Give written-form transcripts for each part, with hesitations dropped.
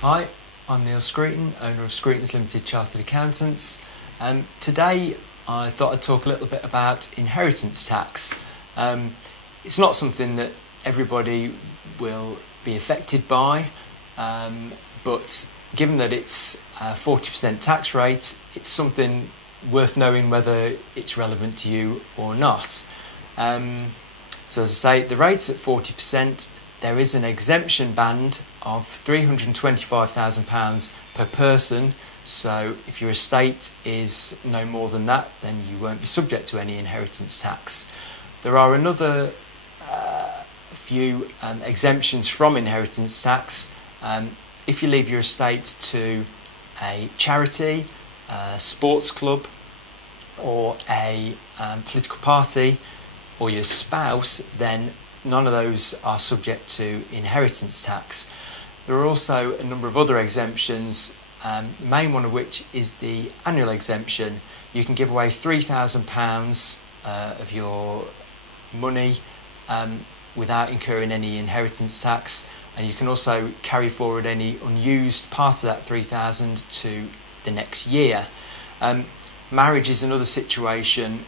Hi, I'm Neil Screeton, owner of Screeton's Limited Chartered Accountants. Today I thought I'd talk a little bit about inheritance tax. It's not something that everybody will be affected by, but given that it's a 40% tax rate, it's something worth knowing whether it's relevant to you or not. So as I say, the rate's at 40%. There is an exemption band of £325,000 per person, so if your estate is no more than that, then you won't be subject to any inheritance tax. There are another few exemptions from inheritance tax. If you leave your estate to a charity, a sports club, or a political party, or your spouse, then none of those are subject to inheritance tax. There are also a number of other exemptions, the main one of which is the annual exemption. You can give away £3,000 of your money without incurring any inheritance tax, and you can also carry forward any unused part of that £3,000 to the next year. Marriage is another situation.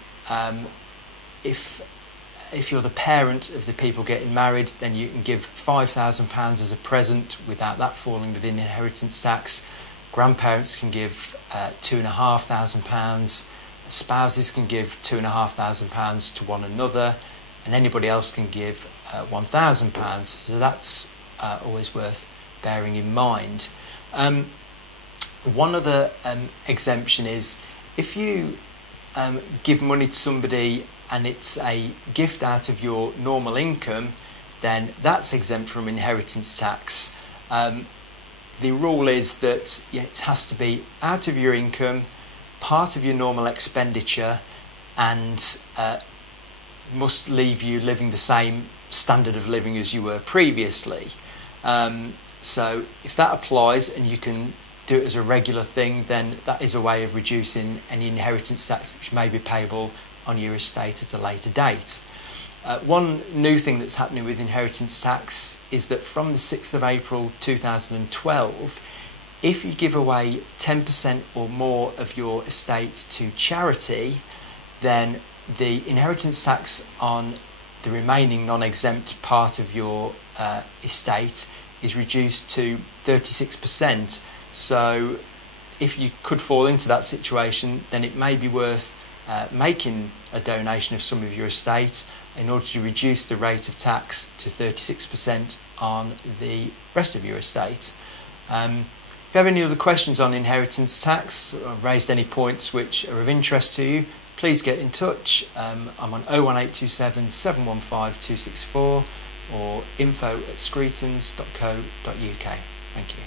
If you're the parent of the people getting married, then you can give £5,000 as a present without that falling within inheritance tax. Grandparents can give £2,500, spouses can give £2,500 to one another, and anybody else can give £1,000. So that's always worth bearing in mind. One other exemption is if you give money to somebody and it's a gift out of your normal income, then that's exempt from inheritance tax. The rule is that it has to be out of your income, part of your normal expenditure, and must leave you living the same standard of living as you were previously. So if that applies and you can do it as a regular thing, then that is a way of reducing any inheritance tax which may be payable on your estate at a later date. One new thing that's happening with inheritance tax is that from the 6th of April 2012, if you give away 10% or more of your estate to charity, then the inheritance tax on the remaining non-exempt part of your estate is reduced to 36%. So if you could fall into that situation, then it may be worth making a donation of some of your estate in order to reduce the rate of tax to 36% on the rest of your estate. If you have any other questions on inheritance tax or raised any points which are of interest to you, please get in touch. I'm on 01827 715 264 or info@screetons.co.uk. Thank you.